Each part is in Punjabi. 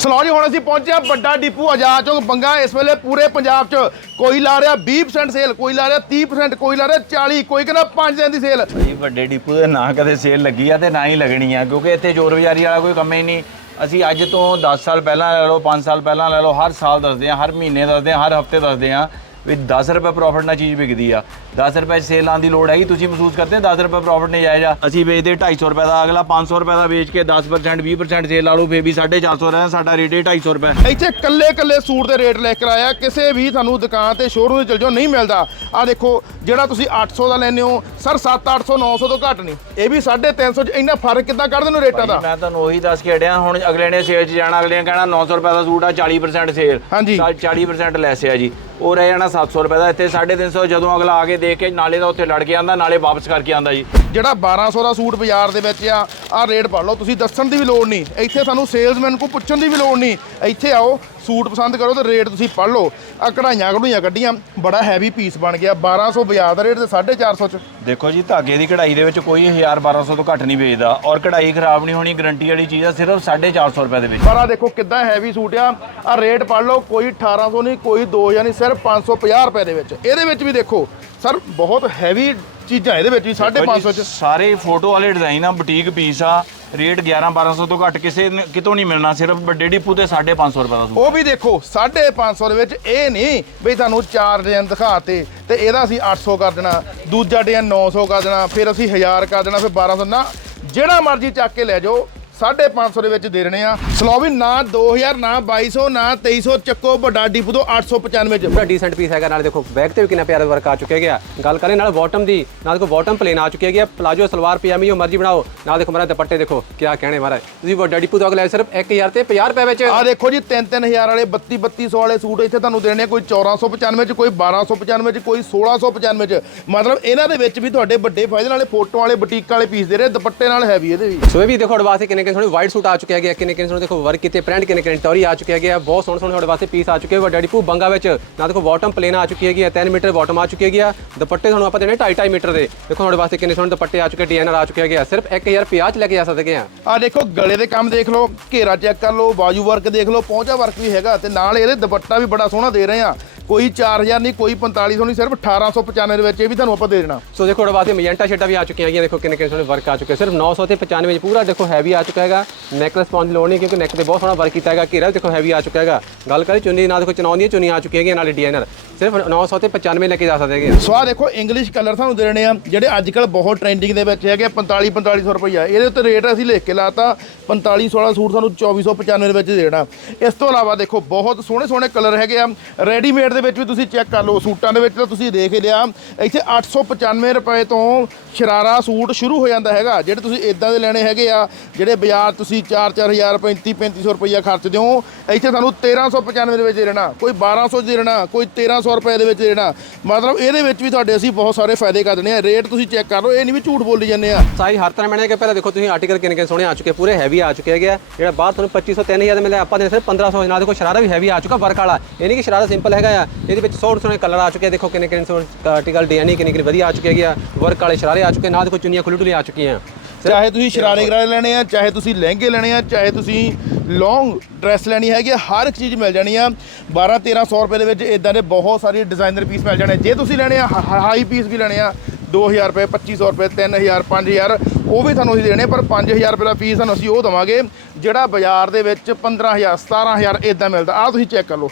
ਸਲੋ ਜੀ ਹੁਣ ਅਸੀਂ ਪਹੁੰਚੇ ਹਾਂ ਵੱਡਾ ਡਿਪੂ ਆਜ਼ਾਦ ਚੌਕ ਬੰਗਾ। ਇਸ ਵੇਲੇ ਪੂਰੇ ਪੰਜਾਬ 'ਚ ਕੋਈ ਲਾ ਰਿਹਾ 20% ਸੇਲ ਕੋਈ ਲਾ ਰਿਹਾ 30% ਕੋਈ ਲਾ ਰਿਹਾ 40 ਕੋਈ ਕਹਿੰਦਾ 5 ਦਿਨ ਦੀ ਸੇਲ ਜੀ ਵੱਡੇ ਡਿਪੂ ਦੇ ਨਾ ਕਦੇ ਸੇਲ ਲੱਗੀ ਆ ਤੇ ਨਾ ਹੀ ਲੱਗਣੀ ਆ, ਕਿਉਂਕਿ ਇੱਥੇ ਜ਼ੋਰ ਬਜ਼ਾਰੀ ਵਾਲਾ ਕੋਈ ਕੰਮ ਹੀ ਨਹੀਂ। ਅਸੀਂ ਅੱਜ ਤੋਂ 10 ਸਾਲ ਪਹਿਲਾਂ ਲੈ ਲਓ 5 ਸਾਲ ਪਹਿਲਾਂ ਲੈ ਲਓ, ਹਰ ਸਾਲ ਦੱਸਦੇ ਆ, ਹਰ ਮਹੀਨੇ ਦੱਸਦੇ ਆ, ਹਰ ਹਫ਼ਤੇ ਦੱਸਦੇ ਆ ਵੀ 10 ਰੁਪਏ ਪ੍ਰੋਫਿਟ ਨਾਲ ਚੀਜ਼ ਵਿਕਦੀ ਆ। 10 ਰੁਪਏ 'ਚ ਸੇਲ ਆਉਣ ਦੀ ਲੋੜ ਹੈਗੀ, ਤੁਸੀਂ ਮਹਿਸੂਸ ਕਰਦੇ 10 ਰੁਪਏ ਪ੍ਰੋਫਿਟ ਨਹੀਂ ਜਾਇਜ਼ ਆ? ਅਸੀਂ ਵੇਚਦੇ 250 ਰੁਪਏ ਦਾ, ਅਗਲਾ 500 ਰੁਪਏ ਦਾ ਵੇਚ ਕੇ 10% 20% ਸੇਲ ਲਾ ਲਓ ਫੇਰ ਵੀ 450 ਰਹਿ, ਸਾਡਾ ਰੇਟ ਹੈ 250 ਰੁਪਏ। ਇੱਥੇ ਕੱਲੇ ਕੱਲੇ ਸੂਟ ਦੇ ਰੇਟ ਲੈ ਕੇ ਆਇਆ, ਕਿਸੇ ਵੀ ਤੁਹਾਨੂੰ ਦੁਕਾਨ ਤੇ ਸ਼ੋਰੂਮ ਤੇ ਚਲ ਜਾਓ, ਨਹੀਂ ਮਿਲਦਾ। ਆ ਦੇਖੋ ਜਿਹੜਾ ਤੁਸੀਂ 800 ਦਾ ਲੈਂਦੇ ਹੋ ਸਰ 7 800 900 ਤੋਂ ਘੱਟ ਨਹੀਂ। ਇਹ ਵੀ 350 ਚ ਇੰਨਾ ਫ਼ਰਕ ਕਿੱਦਾਂ ਕੱਢ ਦਿੰਦੇ ਹੋ ਰੇਟਾਂ ਦਾ? ਮੈਂ ਤੁਹਾਨੂੰ ਉਹੀ ਦੱਸ ਕੇ ਹਟਿਆ ਹੁਣ ਅਗਲੇ ਨੇ ਸੇਲ 'ਚ ਜਾਣਾ ਅਗਲੇ ਨੇ ਕਹਿਣਾ 900 ਰੁਪਏ ਦਾ ਸੂਟ ਆ 40% ਸੇਲ ਹਾਂਜੀ। 40% ਲੈਸ ਆ ਜੀ। ਉਹ ਰਹਿ ਜਾਣਾ 700 ਰੁਪਏ ਦਾ ਇੱਥੇ 350 ਜਦੋਂ ਅਗਲਾ ਆ ਕੇ ਦੇਖ ਕੇ ਨਾਲੇ ਦਾ ਉੱਥੇ ਲੜ ਕੇ ਆਂਦਾ ਨਾਲੇ ਵਾਪਸ ਕਰਕੇ ਆਂਦਾ ਜੀ। ਜਿਹੜਾ 1200 ਦਾ ਸੂਟ ਬਾਜ਼ਾਰ ਦੇ ਵਿੱਚ ਆ ਆ ਰੇਟ ਪੜ ਲਓ ਤੁਸੀਂ ਦੱਸਣ ਦੀ ਵੀ ਲੋੜ ਨਹੀਂ। ਇੱਥੇ ਸਾਨੂੰ ਸੇਲਸਮੈਨ ਕੋ ਪੁੱਛਣ ਦੀ ਵੀ ਲੋੜ ਨਹੀਂ। ਇੱਥੇ ਆਓ ਸੂਟ ਪਸੰਦ ਕਰੋ ਤੇ ਰੇਟ ਤੁਸੀਂ ਪੜ ਲਓ। ਆ ਕਢਾਈਆਂ ਕਢੂਈਆਂ ਕੱਢੀਆਂ ਬੜਾ ਹੈਵੀ ਪੀਸ ਬਣ ਗਿਆ 1200 ਬਾਜ਼ਾਰ ਦਾ ਰੇਟ ਤੇ 450 ਚ। ਦੇਖੋ ਜੀ ਧਾਗੇ ਦੀ ਕਢਾਈ ਦੇ ਵਿੱਚ ਕੋਈ 1000 1200 ਤੋਂ ਘੱਟ ਨਹੀਂ ਵੇਚਦਾ ਔਰ ਕਢਾਈ ਖਰਾਬ ਨਹੀਂ ਹੋਣੀ ਗਾਰੰਟੀ ਵਾਲੀ ਚੀਜ਼ ਆ ਸਿਰਫ 450 ਰੁਪਏ ਦੇ ਵਿੱਚ। ਪਰ ਆ ਦੇਖੋ ਕਿੱਦਾਂ ਹੈਵੀ ਸੂਟ ਆ। ਆ ਰੇਟ ਪੜ ਲਓ ਕੋਈ 1800 ਨਹੀਂ ਕੋਈ 2000 ਨਹੀਂ ਸਿਰਫ 550 ਰੁਪਏ ਦੇ ਵਿੱਚ। ਇਹਦੇ ਵਿੱਚ ਵੀ ਦੇਖੋ ਸਰ ਬਹੁਤ ਹੈਵੀ ਚੀਜ਼ਾਂ ਇਹਦੇ ਵਿੱਚ ਵੀ 550 ਚ। ਸਾਰੇ ਫੋਟੋ ਵਾਲੇ ਡਿਜ਼ਾਈਨ ਆ ਬੁਟੀਕ ਪੀਸ ਆ ਰੇਟ 11 1200 ਤੋਂ ਘੱਟ ਕਿਸੇ ਨੇ- ਕਿਤੋਂ ਨਹੀਂ ਮਿਲਣਾ ਸਿਰਫ ਵੱਡੇ ਡਿਪੂ ਤੇ 550 ਰੁਪਏ ਦਾ ਸੂਟ ਉਹ ਵੀ ਦੇਖੋ 550 ਦੇ ਵਿੱਚ ਇਹ ਨਹੀਂ ਵੀ ਤੁਹਾਨੂੰ ਚਾਰ ਡਿਜ਼ਾਈਨ ਦਿਖਾਤੇ ਤੇ ਇਹਦਾ ਅਸੀਂ 800 ਕਰ ਦੇਣਾ ਦੂਜਾ ਡਿਜ਼ਾਈਨ 900 ਕਰ ਦੇਣਾ ਫਿਰ ਅਸੀਂ 1000 ਕਰ ਦੇਣਾ ਫਿਰ 1200 ਨਾ। ਜਿਹੜਾ ਮਰਜ਼ੀ ਚੱਕ ਕੇ ਲੈ ਜਾਓ 550 ਦੇ ਵਿੱਚ ਦੇ ਦੇਣੇ ਆ ਸਲੋ ਵੀ ਨਾ 2000 ਨਾ 2200 ਨਾ 2300 ਚੱਕੋ ਵੱਡਾ ਡਿਪੂ ਤੋਂ 895 ਚ। ਬੜਾ ਡੀਸੈਂਟ ਪੀਸ ਹੈਗਾ ਨਾਲ ਦੇਖੋ ਬੈਕ ਤੇ ਵੀ ਕਿੰਨਾ ਪਿਆਰਾ ਵਰਕ ਆ ਚੁੱਕਿਆ ਗਿਆ। ਗੱਲ ਕਰੇ ਨਾਲ ਬਾਟਮ ਦੀ ਨਾਲ ਦੇਖੋ ਬਾਟਮ ਪਲੇਨ ਆ ਚੁੱਕਿਆ ਗਿਆ। ਪਲਾਜੋ ਸਲਵਾਰ ਪਜਾਮੀ ਜੋ ਮਰਜ਼ੀ ਬਣਾਓ। ਨਾਲ ਦੇਖੋ ਮਾਰਾ ਦੁਪੱਟੇ ਦੇਖੋ ਕੀ ਕਹਿਣੇ ਮਾਰਾ ਤੁਸੀਂ ਵੱਡਾ ਡਿਪੂ ਤੋਂ ਅਗਲੇ ਸਿਰਫ 1000 ਤੇ 50 ਰੁਪਏ ਵਿੱਚ ਆ ਦੇਖੋ ਜੀ 3-3000 ਵਾਲੇ 32-3200 ਵਾਲੇ ਸੂਟ ਇੱਥੇ ਤੁਹਾਨੂੰ ਦੇਣੇ ਆ, ਕੋਈ 1495 ਚ ਕੋਈ 1295 ਚ ਕੋਈ 1695 ਚ। ਮਤਲਬ ਇਹਨਾਂ ਦੇ ਵਿੱਚ ਵੀ ਤੁਹਾਡੇ ਵੱਡੇ ਫਾਇਦੇ ਨਾਲੇ ਫੋਟੋ ਵਾਲੇ ਬੁਟੀਕ ਵਾਲੇ ਪੀਸ ਦੇ ਰਹੇ ਦੁਪੱਟੇ ਨਾਲ ਹੈਵੀ ਇਹਦੇ ਵੀ। ਸੋ ਇਹ ਵੀ ਦੇਖੋ ਤੁਹਾਡੇ ਵਾਸਤੇ ਕਿੰਨੇ ਕਿੰਨੇ ਸੋਹਣੇ ਵਾਈਟ ਸੂਟ ਆ ਚੁੱਕਿਆ ਗਿਆ, ਕਿੰਨੇ ਕਿੰਨੇ ਸੋਹਣੇ ਦੇਖੋ ਵਰਕ ਕੀਤੇ ਪ੍ਰਿੰਟ ਕਿੰਨੇ ਕਿੰਨੇ ਟੌਰੀ ਆ ਚੁੱਕਿਆ ਗਿਆ ਬਹੁਤ ਸੋਹਣੇ ਸੋਹਣੇ ਤੁਹਾਡੇ ਵਾਸਤੇ ਪੀਸ ਆ ਚੁੱਕੇ ਵੱਡਾ ਡਿਪੂ ਬੰਗਾ ਵਿੱਚ ਨਾਲ ਦੇਖੋ ਬਾਟਮ ਪਲੇਨ ਆ ਚੁੱਕੀ ਹੈਗੀ ਆ 3 ਮੀਟਰ ਬਾਟਮ ਆ ਚੁੱਕੀ ਹੈਗੀ ਆ, ਦੁਪੱਟੇ ਤੁਹਾਨੂੰ ਆਪਾਂ ਦੇਣੇ 2.5 ਮੀਟਰ ਦੇ। ਦੇਖੋ ਤੁਹਾਡੇ ਵਾਸਤੇ ਕਿੰਨੇ ਸੋਹਣੇ ਦੁਪੱਟੇ ਆ ਚੁੱਕੇ ਡਿਜ਼ਾਈਨਰ ਆ ਚੁੱਕੇ ਹੈਗੇ ਆ, ਸਿਰਫ 1050 ਚ ਲੈ ਕੇ ਜਾ ਸਕਦੇ ਆ। ਆ ਦੇਖੋ, ਗਲੇ ਦੇ ਕੰਮ ਦੇਖ ਲਓ, ਘੇਰਾ ਚੈੱਕ ਕਰ ਲਓ, ਬਾਜੂ ਵਰਕ ਦੇਖ ਲਓ, ਪਹੁੰਚਾ ਵਰਕ ਵੀ ਹੈਗਾ ਤੇ ਨਾਲ ਇਹਦੇ ਦੁਪੱਟਾ ਵੀ ਬੜਾ ਸੋਹਣਾ ਦੇ ਰਹੇ ਆ। ਕੋਈ 4000 ਨਹੀਂ ਕੋਈ 4500 ਨਹੀਂ ਸਿਰਫ 1895 ਦੇ ਵਿੱਚ ਇਹ ਵੀ ਤੁਹਾਨੂੰ ਆਪਾਂ ਦੇ ਦੇਣਾ। ਸੋ ਦੇਖੋ ਤੁਹਾਡੇ ਵਾਸਤੇ ਮਜੈਂਟਾ ਸ਼ੇਡਾਂ ਵੀ ਆ ਚੁੱਕੀਆਂ ਹੈਗੀਆਂ ਦੇਖੋ ਕਿੰਨੇ ਕਿੰਨੇ ਸੋਹਣੇ ਵਰਕ ਆ ਚੁੱਕੇ ਸਿਰਫ 900 ਤੇ 95 ਵਿੱਚ ਪੂਰਾ ਦੇਖੋ ਹੈਵੀ ਆ ਚੁੱਕਾ ਹੈਗਾ। ਨੈਕਲੈਸ ਪਾਉਣ ਦੀ ਲੋੜ ਨਹੀਂ ਕਿਉਂਕਿ ਨੈਕ ਤੇ ਬਹੁਤ ਸੋਹਣਾ ਵਰਕ ਕੀਤਾ ਹੈਗਾ। ਘੇਰਾ ਵੀ ਦੇਖੋ ਹੈਵੀ ਆ ਚੁੱਕਾ ਹੈਗਾ। ਗੱਲ ਕਰੀ ਚੁੰਨੀ ਨਾਲ ਦੇਖੋ ਚਨਾਉਣ ਦੀਆਂ ਚੁੰਨੀਆਂ ਆ ਚੁੱਕੀਆਂ ਹੈਗੀਆਂ ਨਾਲੇ ਡਿਜ਼ਾਈਨਰ ਸਿਰਫ 900 ਤੇ 95 ਲੈ ਕੇ ਜਾ ਸਕਦੇ ਹੈਗੇ ਸੋ ਆ ਦੇਖੋ ਇੰਗਲਿਸ਼ ਕਲਰ ਤੁਹਾਨੂੰ ਦੇ ਦੇਣੇ ਆ ਜਿਹੜੇ ਅੱਜ ਕੱਲ ਬਹੁਤ ਟ੍ਰੈਂਡਿੰਗ ਦੇ ਵਿੱਚ ਹੈਗੇ 45 4500 ਰੁਪਈਆ। ਇਹਦੇ ਉੱਤੇ ਰੇਟ ਅਸੀਂ ਲਿਖ ਕੇ ਲਾਤਾ 4500 ਵਾਲਾ ਸੂਟ ਤੁਹਾਨੂੰ 2495 ਦੇ ਵਿੱਚ ਦੇ ਦੇਣਾ। ਇਸ ਤੋਂ ਇਲਾਵਾ ਦੇਖੋ ਬਹੁਤ ਸੋਹਣੇ ਸੋਹਣੇ ਕਲਰ ਹੈਗੇ ਆ ਰੈਡੀਮੇਡ ਦੇ ਵਿੱਚ ਵੀ ਤੁਸੀਂ ਚੈੱਕ ਕਰ ਲਓ, ਸੂਟਾਂ ਦੇ ਵਿੱਚ ਤਾਂ ਤੁਸੀਂ ਦੇਖ ਹੀ ਲਿਆ। ਇੱਥੇ 895 ਰੁਪਏ ਤੋਂ ਸ਼ਰਾਰਾ ਸੂਟ ਸ਼ੁਰੂ ਹੋ ਜਾਂਦਾ ਹੈਗਾ, ਜਿਹੜੇ ਤੁਸੀਂ ਇਦਾਂ ਦੇ ਲੈਣੇ ਹੈਗੇ ਆ, ਜਿਹੜੇ ਬਾਜ਼ਾਰ ਤੁਸੀਂ 4-4000 35 3500 ਰੁਪਈਆ ਖਰਚਦੇ ਹੋ। ਇੱਥੇ ਤੁਹਾਨੂੰ 1395 ਦੇ ਵਿੱਚ ਦੇ ਦੇਣਾ, ਕੋਈ 1200 ਦੇ ਦੇਣਾ, ਕੋਈ 1300 ਰੁਪਏ ਦੇ ਵਿੱਚ ਦੇਣਾ। ਮਤਲਬ ਇਹਦੇ ਵਿੱਚ ਵੀ ਤੁਹਾਡੇ ਅਸੀਂ ਬਹੁਤ ਸਾਰੇ ਫਾਇਦੇ ਕਰ ਦੇਣੇ ਆ। ਰੇਟ ਤੁਸੀਂ ਚੈੱਕ ਕਰ ਲਓ, ਇਹ ਨਹੀਂ ਵੀ ਝੂਠ ਬੋਲੀ ਜਾਂਦੇ ਆ। ਸਾਈ, ਹਰ ਤਰ੍ਹਾਂ ਮਿਲਣਗੇ ਪਹਿਲਾਂ ਦੇਖੋ ਤੁਸੀਂ ਆਰਟੀਕਲ ਕਿੰਨੇ ਕਿੰਨੇ ਸੋਹਣੇ ਆ ਚੁੱਕੇ, ਪੂਰੇ ਹੈਵੀ ਆ ਚੁੱਕੇ ਹੈਗੇ ਜਿਹੜਾ ਬਾਹਰ ਤੁਹਾਨੂੰ 2500 3000 ਦੇ ਮਿਲਿਆ, ਆਪਾਂ ਦੇ ਸਿਰਫ 1500 ਨਾਲ ਦੇਖੋ ਸ਼ਰਾਰਾ ਵੀ ਹੈਵੀ ਆ ਚੁੱਕਾ ਵਰਕ ਵਾਲਾ। ਇਹ ਨਹੀਂ ਕਿ ਸ਼ਰਾਰਾ ਸਿੰਪਲ ਹੈਗਾ ਆ। ਇਹਦੇ ਵਿੱਚ ਸੋਹਣੇ ਸੋਹਣੇ ਕਲਰ ਆ ਚੁੱਕੇ ਆ। ਦੇਖੋ ਕਿੰਨੇ ਕਿੰਨੇ ਸੋਹਣੇ ਆਰਟੀਕਲ ਡਿਜ਼ਾਈਨ ਕਿੰਨੇ ਕਿੰਨੇ ਵਧੀਆ ਆ ਚੁੱਕੇ ਹੈਗੇ ਆ। ਵਰਕ ਵਾਲੇ ਸ਼ਰਾਰੇ ਆ ਚੁੱਕੇ ਨਾਲ ਦੇਖੋ ਚੁੰਨੀਆਂ ਖੁੱਲੀ ਖੁੱਲੀ ਆ ਚੁੱਕੀਆਂ। ਚਾਹੇ ਤੁਸੀਂ ਸ਼ਰਾਰੇ ਗਰਾਰੇ ਲੈਣੇ ਆ, ਚਾਹੇ ਤੁਸੀਂ ਲਹਿੰਗੇ ਲੈਣੇ ਆ, ਚਾਹੇ ਤੁਸੀਂ ਲੌਂਗ ਡਰੈਸ ਲੈਣੀ ਹੈਗੀ ਆ, ਹਰ ਇੱਕ ਚੀਜ਼ ਮਿਲ ਜਾਣੀ ਆ। 12 1300 ਰੁਪਏ ਦੇ ਵਿੱਚ ਇਦਾਂ ਦੇ ਬਹੁਤ ਸਾਰੇ ਡਿਜ਼ਾਈਨਰ ਪੀਸ ਮਿਲ ਜਾਣੇ ਜੇ ਤੁਸੀਂ ਲੈਣੇ ਆ ਹਾਈ ਪੀਸ ਵੀ ਲੈਣੇ ਆ 2000 ਰੁਪਏ 2500 ਰੁਪਏ 3000 5000 ਉਹ ਵੀ ਤੁਹਾਨੂੰ ਅਸੀਂ ਦੇਣੇ, ਪਰ 5000 ਰੁਪਏ ਦਾ ਫੀਸ ਤੁਹਾਨੂੰ ਅਸੀਂ ਉਹ ਦਵਾਂਗੇ, ਜਿਹੜਾ ਬਾਜ਼ਾਰ ਦੇ ਵਿੱਚ 15000 17000 ਇਦਾਂ ਮਿਲਦਾ। ਆ ਤੁਸੀਂ ਚੈੱਕ ਕਰ ਲਓ।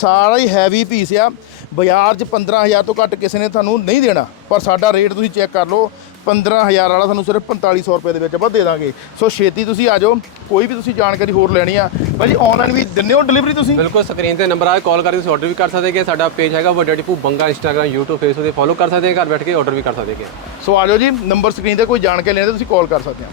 ਸਾਰਾ ਹੀ ਹੈਵੀ ਪੀਸ ਆ। ਬਾਜ਼ਾਰ 'ਚ 15000 ਤੋਂ ਘੱਟ ਕਿਸੇ ਨੇ ਤੁਹਾਨੂੰ ਨਹੀਂ ਦੇਣਾ। ਪਰ ਸਾਡਾ ਰੇਟ ਤੁਸੀਂ ਚੈੱਕ ਕਰ ਲਓ 15000 ਵਾਲਾ ਤੁਹਾਨੂੰ ਸਿਰਫ 4500 ਰੁਪਏ ਦੇ ਵਿੱਚ ਆਪਾਂ ਦੇ ਦਾਂਗੇ। ਸੋ ਛੇਤੀ ਤੁਸੀਂ ਆ ਜਾਓ ਕੋਈ ਵੀ ਤੁਸੀਂ ਜਾਣਕਾਰੀ ਹੋਰ ਲੈਣੀ ਆ। ਭਾਜੀ ਆਨਲਾਈਨ ਵੀ ਦਿੰਦੇ ਹੋ ਡਿਲੀਵਰੀ ਤੁਸੀਂ? ਬਿਲਕੁਲ ਸਕਰੀਨ ਤੇ ਨੰਬਰ ਆਏ ਕਾਲ ਕਰਕੇ ਤੁਸੀਂ ਆਰਡਰ ਵੀ ਕਰ ਸਕਦੇ ਹੈਗੇ ਸਾਡਾ ਪੇਜ ਹੈਗਾ ਵੱਡਾ Tipu Banga Instagram YouTube Facebook ਤੇ ਫੋਲੋ ਕਰ ਸਕਦੇ ਹੈਗੇ ਘਰ ਬੈਠ ਕੇ ਆਰਡਰ ਵੀ ਕਰ ਸਕਦੇ ਹੈਗੇ ਸੋ ਆ ਜਾਓ ਜੀ ਨੰਬਰ ਸਕਰੀਨ ਤੇ ਕੋਈ ਜਾਣਕਾਰੀ ਲੈਣੀ ਤਾਂ ਤੁਸੀਂ ਕਾਲ ਕਰ ਸਕਦੇ ਹੋ